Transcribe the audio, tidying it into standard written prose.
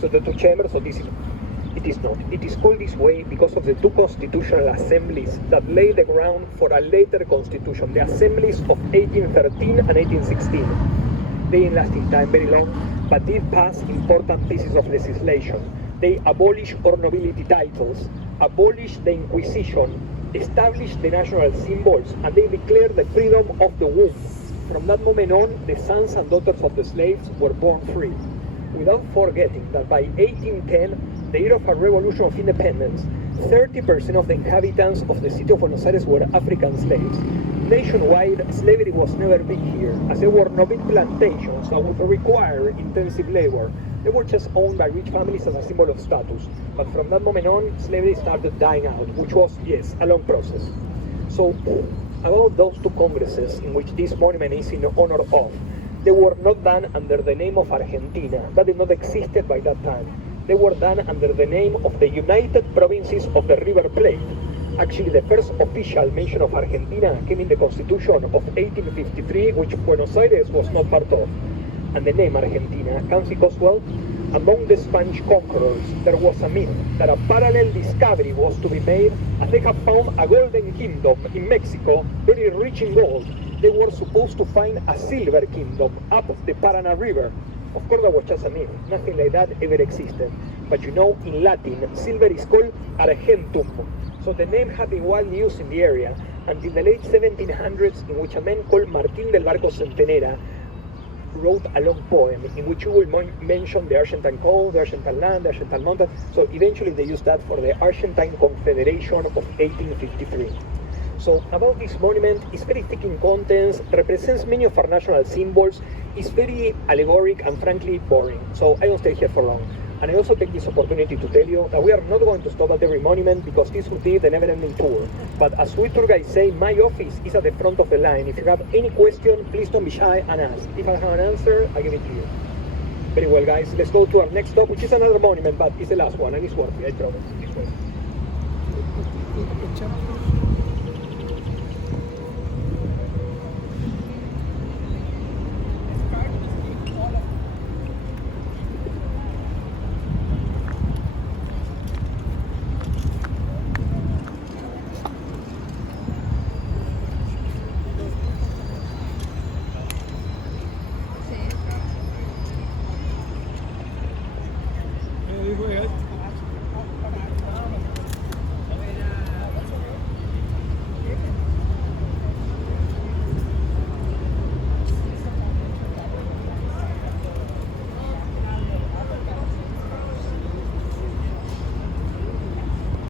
So the two chambers, so this is, it is not. It is called this way because of the two constitutional assemblies that lay the ground for a later constitution, the assemblies of 1813 and 1816. They didn't last in time very long, but did pass important pieces of legislation. They abolished all nobility titles, abolished the Inquisition, established the national symbols, and they declared the freedom of the womb. From that moment on, the sons and daughters of the slaves were born free. Without forgetting that by 1810, the year of our Revolution of Independence, 30% of the inhabitants of the city of Buenos Aires were African slaves. Nationwide, slavery was never big here, as there were no big plantations that would require intensive labor. They were just owned by rich families as a symbol of status. But from that moment on, slavery started dying out, which was, yes, a long process. So, about those two congresses in which this monument is in honor of, they were not done under the name of Argentina. That did not exist by that time. They were done under the name of the United Provinces of the River Plate. Actually, the first official mention of Argentina came in the Constitution of 1853, which Buenos Aires was not part of. And the name Argentina comes because, well, among the Spanish conquerors, there was a myth that a parallel discovery was to be made, as they have found a golden kingdom in Mexico, very rich in gold. They were supposed to find a silver kingdom up the Paraná River. Of course, that was just a myth. Nothing like that ever existed. But you know, in Latin, silver is called argentum. So the name had been widely used in the area until the late 1700s, in which a man called Martín del Barco Centenera wrote a long poem in which you will mention the Argentine coast, the Argentine land, the Argentine mountain. So eventually they used that for the Argentine Confederation of 1853. So about this monument, it's very thick in contents, represents many of our national symbols, it's very allegoric and frankly boring. So I don't stay here for long. And I also take this opportunity to tell you that we are not going to stop at every monument because this would be the never-ending tour. But as we tour guys say, my office is at the front of the line. If you have any question, please don't be shy and ask. If I have an answer, I give it to you. Very well guys, let's go to our next stop, which is another monument, but it's the last one and it's worth it, I promise. This way.